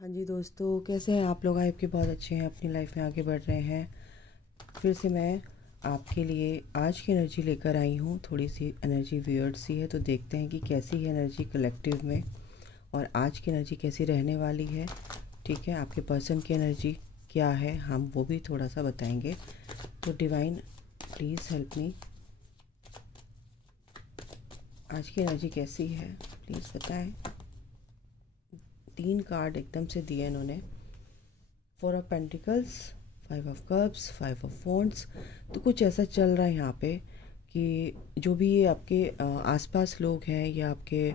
हाँ जी दोस्तों, कैसे हैं आप लोग। आपके बहुत अच्छे हैं, अपनी लाइफ में आगे बढ़ रहे हैं। फिर से मैं आपके लिए आज की एनर्जी लेकर आई हूँ। थोड़ी सी एनर्जी वियर्ड सी है, तो देखते हैं कि कैसी है एनर्जी कलेक्टिव में और आज की एनर्जी कैसी रहने वाली है। ठीक है, आपके पर्सन की एनर्जी क्या है हम वो भी थोड़ा सा बताएंगे। तो डिवाइन प्लीज़ हेल्प मी, आज की एनर्जी कैसी है प्लीज़ बताएं। 3 कार्ड एकदम से दिए इन्होंने। 4 of pentacles, 5 of cups, 5 of wands. तो कुछ ऐसा चल रहा है यहाँ पे कि जो भी ये आपके आसपास लोग हैं या आपके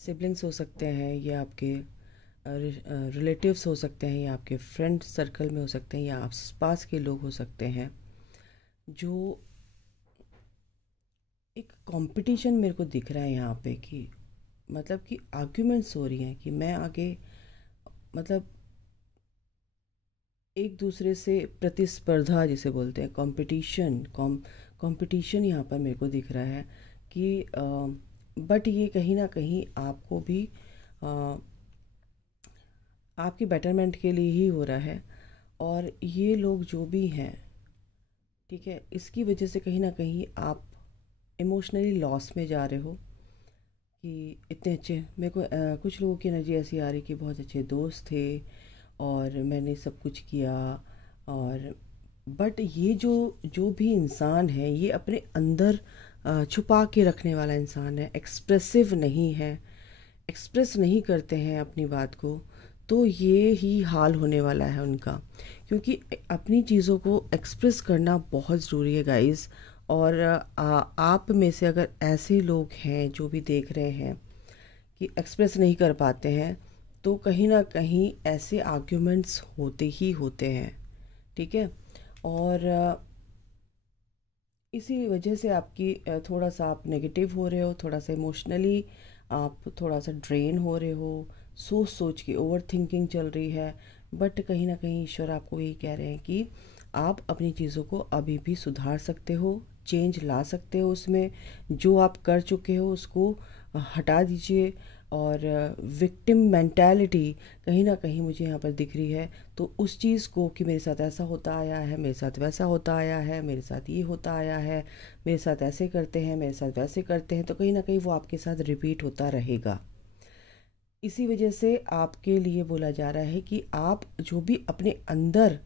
सिबलिंग्स हो सकते हैं या आपके रिलेटिव्स हो सकते हैं या आपके फ्रेंड सर्कल में हो सकते हैं या आसपास के लोग हो सकते हैं, जो एक कंपटीशन मेरे को दिख रहा है यहाँ पे कि मतलब कि आर्ग्यूमेंट्स हो रही हैं कि मैं आगे, मतलब एक दूसरे से प्रतिस्पर्धा जिसे बोलते हैं, कंपटीशन। कंपटीशन यहाँ पर मेरे को दिख रहा है कि बट ये कहीं ना कहीं आपको भी अ, आपके बेटरमेंट के लिए ही हो रहा है। और ये लोग जो भी हैं, ठीक है, इसकी वजह से कहीं ना कहीं आप इमोशनली लॉस में जा रहे हो कि इतने अच्छे मेरे को कुछ लोगों की एनर्जी ऐसी आ रही कि बहुत अच्छे दोस्त थे और मैंने सब कुछ किया। और बट ये जो जो भी इंसान है ये अपने अंदर छुपा के रखने वाला इंसान है, एक्सप्रेसिव नहीं है, एक्सप्रेस नहीं करते हैं अपनी बात को। तो ये ही हाल होने वाला है उनका, क्योंकि अपनी चीज़ों को एक्सप्रेस करना बहुत ज़रूरी है गाइस। और आप में से अगर ऐसे लोग हैं जो भी देख रहे हैं कि एक्सप्रेस नहीं कर पाते हैं, तो कहीं ना कहीं ऐसे आर्ग्यूमेंट्स होते ही होते हैं। ठीक है। और इसी वजह से आपकी थोड़ा सा आप नेगेटिव हो रहे हो, थोड़ा सा इमोशनली आप थोड़ा सा ड्रेन हो रहे हो, सोच सोच के ओवर थिंकिंग चल रही है। बट कहीं ना कहीं ईश्वर आपको यही कह रहे हैं कि आप अपनी चीज़ों को अभी भी सुधार सकते हो, चेंज ला सकते हो उसमें। जो आप कर चुके हो उसको हटा दीजिए। और विक्टिम मेंटालिटी कहीं ना कहीं मुझे यहाँ पर दिख रही है, तो उस चीज़ को कि मेरे साथ ऐसा होता आया है, मेरे साथ वैसा होता आया है, मेरे साथ ये होता आया है, मेरे साथ ऐसे करते हैं, मेरे साथ वैसे करते हैं, तो कहीं ना कहीं वो आपके साथ रिपीट होता रहेगा। इसी वजह से आपके लिए बोला जा रहा है कि आप जो भी अपने अंदर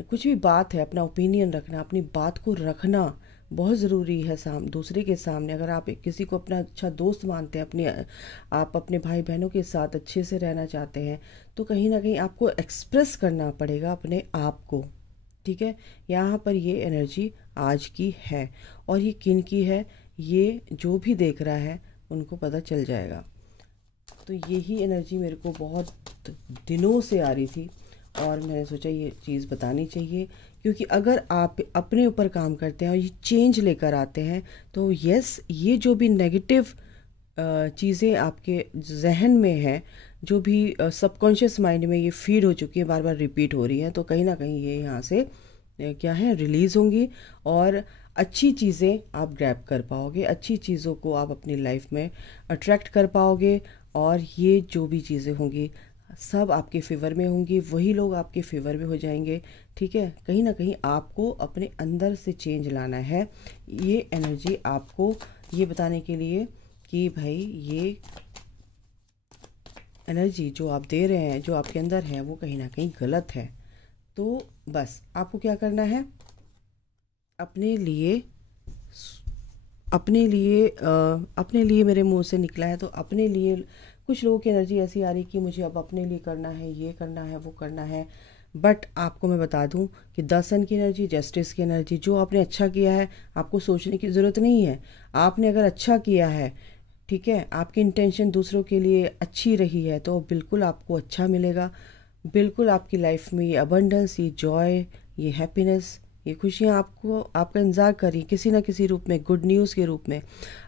कुछ भी बात है, अपना ओपिनियन रखना, अपनी बात को रखना बहुत ज़रूरी है दूसरे के सामने। अगर आप किसी को अपना अच्छा दोस्त मानते हैं, आप अपने भाई बहनों के साथ अच्छे से रहना चाहते हैं, तो कहीं ना कहीं आपको एक्सप्रेस करना पड़ेगा अपने आप को। ठीक है। यहाँ पर ये एनर्जी आज की है। और ये किन की है, ये जो भी देख रहा है उनको पता चल जाएगा। तो यही एनर्जी मेरे को बहुत दिनों से आ रही थी और मैंने सोचा ये चीज़ बतानी चाहिए, क्योंकि अगर आप अपने ऊपर काम करते हैं और ये चेंज लेकर आते हैं, तो यस, ये जो भी नेगेटिव चीज़ें आपके जहन में हैं, जो भी सबकॉन्शियस माइंड में ये फीड हो चुकी है, बार बार रिपीट हो रही हैं, तो कहीं ना कहीं ये यहाँ से क्या है, रिलीज़ होंगी। और अच्छी चीज़ें आप ग्रैब कर पाओगे, अच्छी चीज़ों को आप अपनी लाइफ में अट्रैक्ट कर पाओगे। और ये जो भी चीज़ें होंगी सब आपके फेवर में होंगी, वही लोग आपके फेवर में हो जाएंगे। ठीक है। कहीं ना कहीं आपको अपने अंदर से चेंज लाना है। ये एनर्जी आपको ये बताने के लिए कि भाई ये एनर्जी जो आप दे रहे हैं, जो आपके अंदर है, वो कहीं ना कहीं गलत है। तो बस आपको क्या करना है, अपने लिए अपने लिए मेरे मुंह से निकला है तो अपने लिए। कुछ लोगों की एनर्जी ऐसी आ रही कि मुझे अब अपने लिए करना है, ये करना है, वो करना है। बट आपको मैं बता दूं कि 10 की एनर्जी, जस्टिस की एनर्जी, जो आपने अच्छा किया है आपको सोचने की ज़रूरत नहीं है। आपने अगर अच्छा किया है, ठीक है, आपकी इंटेंशन दूसरों के लिए अच्छी रही है, तो बिल्कुल आपको अच्छा मिलेगा। बिल्कुल आपकी लाइफ में ये अबंडेंस, ये जॉय, ये हैप्पीनेस, ये खुशियाँ आपको आपका इंतज़ार कर रही किसी ना किसी रूप में, गुड न्यूज़ के रूप में।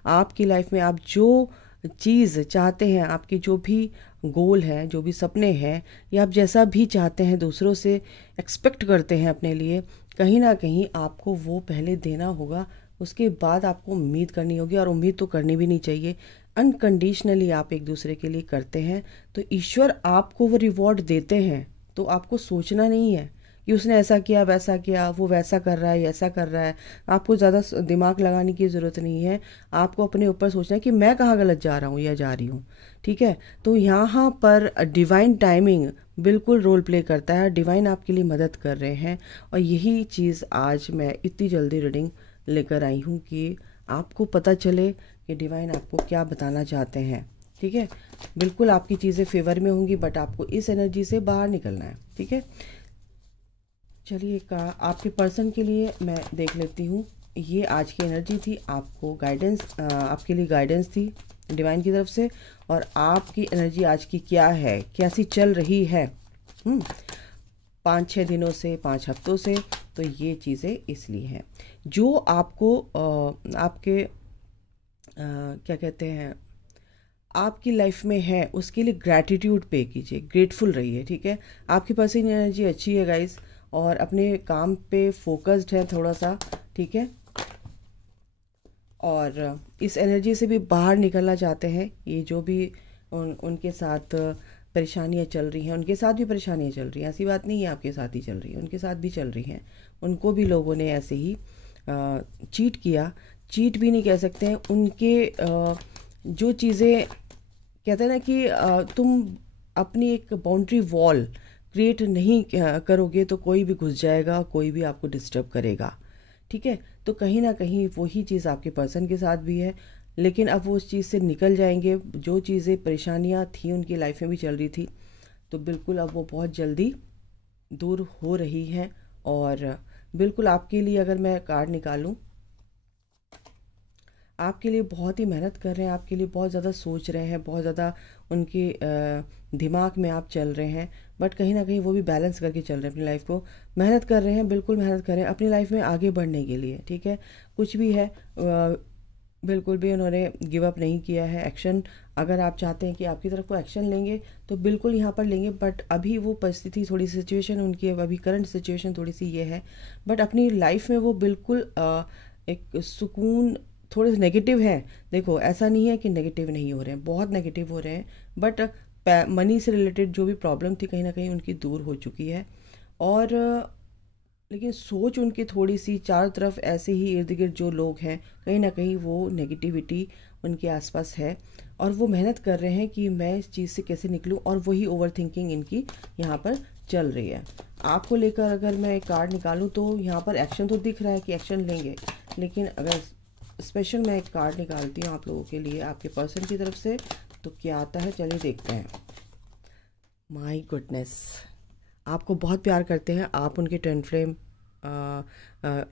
आपकी लाइफ में आप जो चीज़ चाहते हैं, आपकी जो भी गोल है, जो भी सपने हैं, या आप जैसा भी चाहते हैं, दूसरों से एक्सपेक्ट करते हैं अपने लिए, कहीं ना कहीं आपको वो पहले देना होगा। उसके बाद आपको उम्मीद करनी होगी, और उम्मीद तो करनी भी नहीं चाहिए। अनकंडीशनली आप एक दूसरे के लिए करते हैं तो ईश्वर आपको वो रिवॉर्ड देते हैं। तो आपको सोचना नहीं है कि उसने ऐसा किया वैसा किया, वो वैसा कर रहा है ऐसा कर रहा है। आपको ज़्यादा दिमाग लगाने की ज़रूरत नहीं है। आपको अपने ऊपर सोचना है कि मैं कहाँ गलत जा रहा हूँ या जा रही हूँ। ठीक है, तो यहाँ पर डिवाइन टाइमिंग बिल्कुल रोल प्ले करता है। डिवाइन आपके लिए मदद कर रहे हैं और यही चीज़ आज मैं इतनी जल्दी रीडिंग लेकर आई हूँ कि आपको पता चले कि डिवाइन आपको क्या बताना चाहते हैं। ठीक है, बिल्कुल आपकी चीज़ें फेवर में होंगी, बट आपको इस एनर्जी से बाहर निकलना है। ठीक है, चलिए आपके पर्सन के लिए मैं देख लेती हूँ। ये आज की एनर्जी थी, आपको गाइडेंस, आपके लिए गाइडेंस थी डिवाइन की तरफ से। और आपकी एनर्जी आज की क्या है, कैसी चल रही है 5-6 दिनों से, 5 हफ्तों से। तो ये चीज़ें इसलिए हैं जो आपको आपके क्या कहते हैं, आपकी लाइफ में है उसके लिए ग्रैटिट्यूड पे कीजिए, ग्रेटफुल रहिए। ठीक है, आपके पास एनर्जी अच्छी है गाइस, और अपने काम पे फोकस्ड है थोड़ा सा। ठीक है, और इस एनर्जी से भी बाहर निकलना चाहते हैं। ये जो भी उनके साथ परेशानियां चल रही हैं, उनके साथ भी परेशानियां चल रही हैं। ऐसी बात नहीं है आपके साथ ही चल रही है, उनके साथ भी चल रही हैं। उनको भी लोगों ने ऐसे ही चीट किया, चीट भी नहीं कह सकते हैं। उनके जो चीज़ें कहते हैं ना कि तुम अपनी एक बाउंड्री वॉल क्रिएट नहीं करोगे तो कोई भी घुस जाएगा, कोई भी आपको डिस्टर्ब करेगा। ठीक है, तो कहीं ना कहीं वही चीज़ आपके पर्सन के साथ भी है, लेकिन अब वो उस चीज़ से निकल जाएंगे। जो चीज़ें परेशानियां थी उनकी लाइफ में भी चल रही थी, तो बिल्कुल अब वो बहुत जल्दी दूर हो रही हैं। और बिल्कुल आपके लिए अगर मैं कार्ड निकालूं, आपके लिए बहुत ही मेहनत कर रहे हैं, आपके लिए बहुत ज़्यादा सोच रहे हैं, बहुत ज़्यादा उनके दिमाग में आप चल रहे हैं। बट कहीं ना कहीं वो भी बैलेंस करके चल रहे हैं अपनी लाइफ को, मेहनत कर रहे हैं, बिल्कुल मेहनत कर रहे हैं अपनी लाइफ में आगे बढ़ने के लिए। ठीक है, कुछ भी है बिल्कुल भी उन्होंने गिव अप नहीं किया है। एक्शन अगर आप चाहते हैं कि आपकी तरफ को एक्शन लेंगे तो बिल्कुल यहाँ पर लेंगे, बट अभी वो परिस्थिति, थोड़ी सिचुएशन उनकी अभी करंट सिचुएशन थोड़ी सी ये है। बट अपनी लाइफ में वो बिल्कुल एक सुकून, थोड़े से नेगेटिव है। देखो ऐसा नहीं है कि नेगेटिव नहीं हो रहे हैं, बहुत नेगेटिव हो रहे हैं, बट मनी से रिलेटेड जो भी प्रॉब्लम थी कहीं ना कहीं उनकी दूर हो चुकी है। और लेकिन सोच उनकी थोड़ी सी, चारों तरफ ऐसे ही इर्द गिर्द जो लोग हैं कहीं ना कहीं वो नेगेटिविटी उनके आसपास है, और वो मेहनत कर रहे हैं कि मैं इस चीज़ से कैसे निकलूं, और वही ओवर थिंकिंग इनकी यहाँ पर चल रही है। आपको लेकर अगर मैं एक कार्ड निकालूं तो यहाँ पर एक्शन तो दिख रहा है कि एक्शन लेंगे, लेकिन अगर स्पेशल मैं एक कार्ड निकालती हूँ आप लोगों के लिए आपके पर्सन की तरफ से, तो क्या आता है चलिए देखते हैं। माय गुडनेस, आपको बहुत प्यार करते हैं, आप उनके ट्विन फ्लेम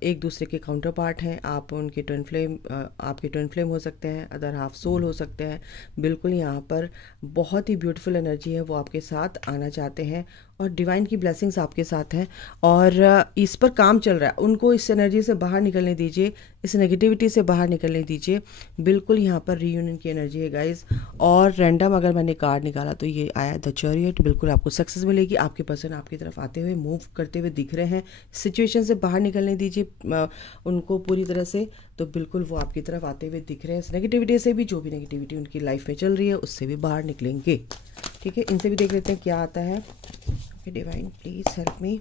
एक दूसरे के काउंटर पार्ट हैं। आप उनके ट्विन फ्लेम, आपके ट्विन फ्लेम हो सकते हैं, अदर हाफ सोल हो सकते हैं। बिल्कुल यहाँ पर बहुत ही ब्यूटीफुल एनर्जी है, वो आपके साथ आना चाहते हैं और डिवाइन की ब्लेसिंग्स आपके साथ हैं, और इस पर काम चल रहा है। उनको इस एनर्जी से बाहर निकलने दीजिए, इस नेगेटिविटी से बाहर निकलने दीजिए। बिल्कुल यहाँ पर रीयूनियन की एनर्जी है गाइज। और रैंडम अगर मैंने कार्ड निकाला तो ये आया द चैरियट। बिल्कुल आपको सक्सेस मिलेगी, आपके पर्सन आपकी तरफ आते हुए, मूव करते हुए दिख रहे हैं। सिचुएशन से बाहर निकलने दीजिए उनको पूरी तरह से, तो बिल्कुल वो आपकी तरफ आते हुए दिख रहे हैं। इस नेगेटिविटी से भी, जो भी नेगेटिविटी उनकी लाइफ में चल रही है उससे भी बाहर निकलेंगे। ठीक है, इनसे भी देख लेते हैं क्या आता है। Divine please help me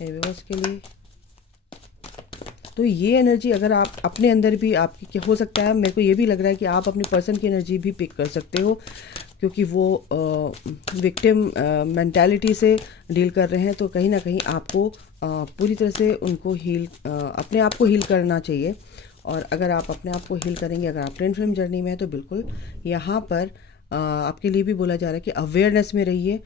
viewers के लिए। तो ये एनर्जी अगर आप अपने अंदर भी, आपकी क्या हो सकता है, मेरे को ये भी लग रहा है कि आप अपने पर्सन की एनर्जी भी पिक कर सकते हो, क्योंकि वो विक्टिम मेंटालिटी से डील कर रहे हैं। तो कहीं ना कहीं आपको पूरी तरह से उनको अपने आप को हील करना चाहिए। और अगर आप अपने आप को हील करेंगे, अगर आप ट्विन फ्लेम जर्नी में है, तो बिल्कुल यहाँ पर आपके लिए भी बोला जा रहा है कि अवेयरनेस में रहिए।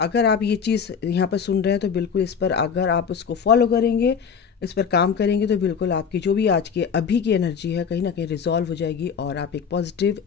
अगर आप ये चीज़ यहाँ पर सुन रहे हैं तो बिल्कुल इस पर अगर आप उसको फॉलो करेंगे, इस पर काम करेंगे, तो बिल्कुल आपकी जो भी आज की अभी की एनर्जी है कहीं ना कहीं रिजॉल्व हो जाएगी, और आप एक पॉजिटिव,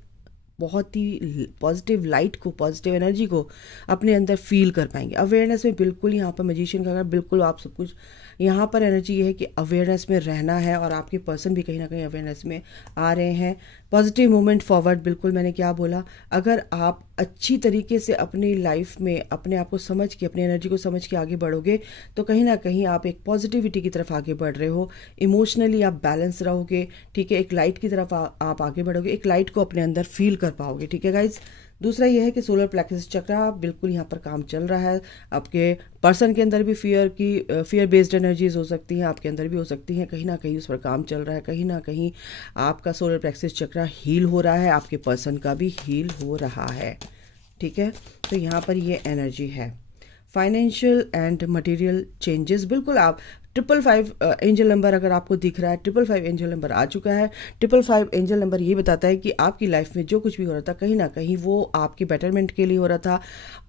बहुत ही पॉजिटिव लाइट को, पॉजिटिव एनर्जी को अपने अंदर फील कर पाएंगे। अवेयरनेस में बिल्कुल यहाँ पर मैजिशियन का बिल्कुल आप सब कुछ, यहाँ पर एनर्जी ये है कि अवेयरनेस में रहना है, और आपके पर्सन भी कहीं ना कहीं अवेयरनेस में आ रहे हैं। पॉजिटिव मूवमेंट फॉरवर्ड, बिल्कुल मैंने क्या बोला, अगर आप अच्छी तरीके से अपनी लाइफ में अपने आप को समझ के, अपनी एनर्जी को समझ के आगे बढ़ोगे, तो कहीं ना कहीं आप एक पॉजिटिविटी की तरफ आगे बढ़ रहे हो। इमोशनली आप बैलेंस रहोगे। ठीक है, एक लाइट की तरफ आप आगे बढ़ोगे, एक लाइट को अपने अंदर फील कर पाओगे। ठीक है गाइज। दूसरा यह है कि सोलर प्लेक्सस चक्र बिल्कुल यहाँ पर काम चल रहा है। आपके पर्सन के अंदर भी फियर बेस्ड एनर्जीज हो सकती हैं, आपके अंदर भी हो सकती हैं, कहीं ना कहीं उस पर काम चल रहा है, कहीं ना कहीं आपका सोलर प्लेक्सस चक्र हील हो रहा है, आपके पर्सन का भी हील हो रहा है। ठीक है, तो यहाँ पर ये एनर्जी है। फाइनेंशियल एंड मटेरियल चेंजेस, बिल्कुल आप 555 एंजल नंबर अगर आपको दिख रहा है, 555 एंजल नंबर आ चुका है। 555 एंजल नंबर ये बताता है कि आपकी लाइफ में जो कुछ भी हो रहा था कहीं ना कहीं वो आपके बेटरमेंट के लिए हो रहा था,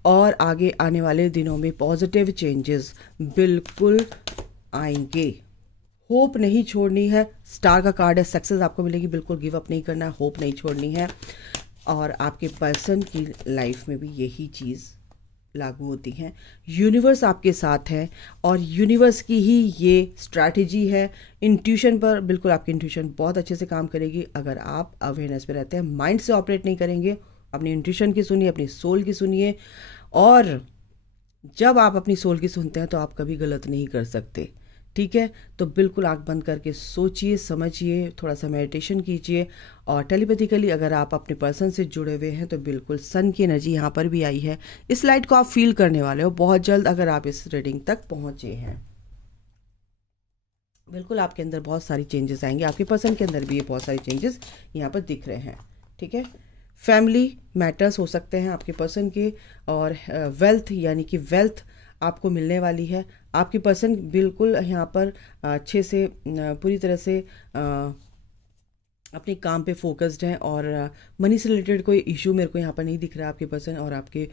और आगे आने वाले दिनों में पॉजिटिव चेंजेस बिल्कुल आएंगे। होप नहीं छोड़नी है, स्टार का कार्ड है, सक्सेस आपको मिलेगी, बिल्कुल गिव अप नहीं करना है, होप नहीं छोड़नी है। और आपके पर्सन की लाइफ में भी यही चीज़ लागू होती हैं। यूनिवर्स आपके साथ है और यूनिवर्स की ही ये स्ट्रैटेजी है। इंट्यूशन पर बिल्कुल आपकी इंट्यूशन बहुत अच्छे से काम करेगी अगर आप अवेयरनेस पे रहते हैं, माइंड से ऑपरेट नहीं करेंगे। अपनी इंट्यूशन की सुनिए, अपनी सोल की सुनिए, और जब आप अपनी सोल की सुनते हैं तो आप कभी गलत नहीं कर सकते। ठीक है, तो बिल्कुल आंख बंद करके सोचिए, समझिए, थोड़ा सा मेडिटेशन कीजिए। और टेलीपैथिकली अगर आप अपने पर्सन से जुड़े हुए हैं तो बिल्कुल सन की एनर्जी यहाँ पर भी आई है। इस लाइट को आप फील करने वाले हो बहुत जल्द अगर आप इस रीडिंग तक पहुँचे हैं। बिल्कुल आपके अंदर बहुत सारी चेंजेस आएंगे, आपके पर्सन के अंदर भी ये बहुत सारी चेंजेस यहाँ पर दिख रहे हैं। ठीक है, फैमिली मैटर्स हो सकते हैं आपके पर्सन के, और वेल्थ यानी कि वेल्थ आपको मिलने वाली है। आपके पर्सन बिल्कुल यहाँ पर अच्छे से पूरी तरह से अपने काम पे फोकस्ड हैं, और मनी से रिलेटेड कोई इशू मेरे को यहाँ पर नहीं दिख रहा है आपके पर्सन और आपके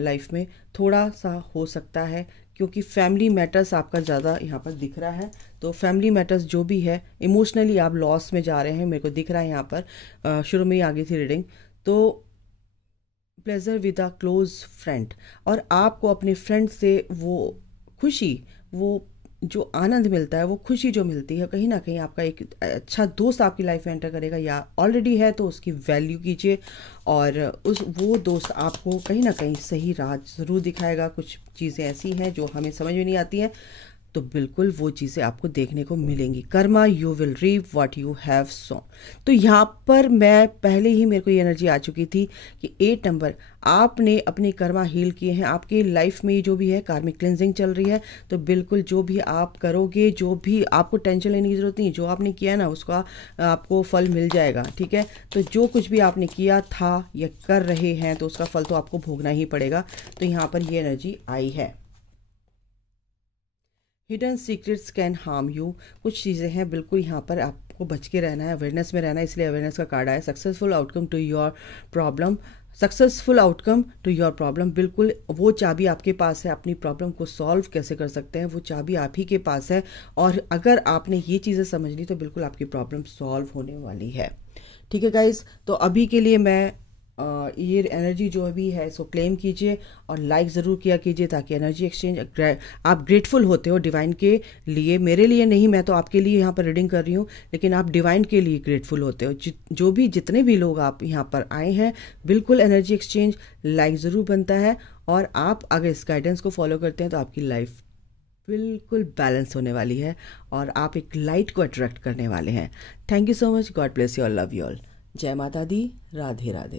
लाइफ में। थोड़ा सा हो सकता है क्योंकि फैमिली मैटर्स आपका ज़्यादा यहाँ पर दिख रहा है, तो फैमिली मैटर्स जो भी है, इमोशनली आप लॉस में जा रहे हैं, मेरे को दिख रहा है यहाँ पर। शुरू में ही आ गई थी रीडिंग, तो pleasure with a close friend, और आपको अपने फ्रेंड से वो खुशी, वो जो आनंद मिलता है, वो खुशी जो मिलती है, कहीं ना कहीं आपका एक अच्छा दोस्त आपकी लाइफ में एंटर करेगा या ऑलरेडी है, तो उसकी वैल्यू कीजिए। और वो दोस्त आपको कहीं ना कहीं सही राह ज़रूर दिखाएगा। कुछ चीज़ें ऐसी हैं जो हमें समझ में नहीं आती हैं, तो बिल्कुल वो चीज़ें आपको देखने को मिलेंगी। Karma you will reap what you have sown. तो यहाँ पर मैं पहले ही मेरे को ये एनर्जी आ चुकी थी कि 8 नंबर आपने अपने कर्मा हील किए हैं। आपके लाइफ में जो भी है कार्मिक क्लिनजिंग चल रही है, तो बिल्कुल जो भी आप करोगे, जो भी आपको टेंशन लेने की जरूरत नहीं, जो आपने किया है ना उसका आपको फल मिल जाएगा। ठीक है, तो जो कुछ भी आपने किया था या कर रहे हैं तो उसका फल तो आपको भोगना ही पड़ेगा। तो यहाँ पर ये एनर्जी आई है। Hidden secrets can harm you, कुछ चीज़ें हैं बिल्कुल यहाँ पर आपको बच के रहना है, अवेयरनेस में रहना है, इसलिए अवेयरनेस का कार्ड आया। Successful outcome to your problem, successful outcome to your problem, बिल्कुल वो चाबी आपके पास है। अपनी प्रॉब्लम को सॉल्व कैसे कर सकते हैं वो चाबी आप ही के पास है, और अगर आपने ये चीज़ें समझ ली तो बिल्कुल आपकी प्रॉब्लम सॉल्व होने वाली है। ठीक है गाइज, तो अभी के लिए मैं ये एनर्जी जो भी है इसको क्लेम कीजिए और लाइक ज़रूर किया कीजिए, ताकि एनर्जी एक्सचेंज, आप ग्रेटफुल होते हो डिवाइन के लिए, मेरे लिए नहीं, मैं तो आपके लिए यहाँ पर रीडिंग कर रही हूँ, लेकिन आप डिवाइन के लिए ग्रेटफुल होते हो। जो भी जितने भी लोग आप यहाँ पर आए हैं, बिल्कुल एनर्जी एक्सचेंज लाइक ज़रूर बनता है, और आप अगर इस गाइडेंस को फॉलो करते हैं तो आपकी लाइफ बिल्कुल बैलेंस होने वाली है और आप एक लाइट को अट्रैक्ट करने वाले हैं। Thank you so much, God bless you all, love you all, जय माता दी, राधे राधे।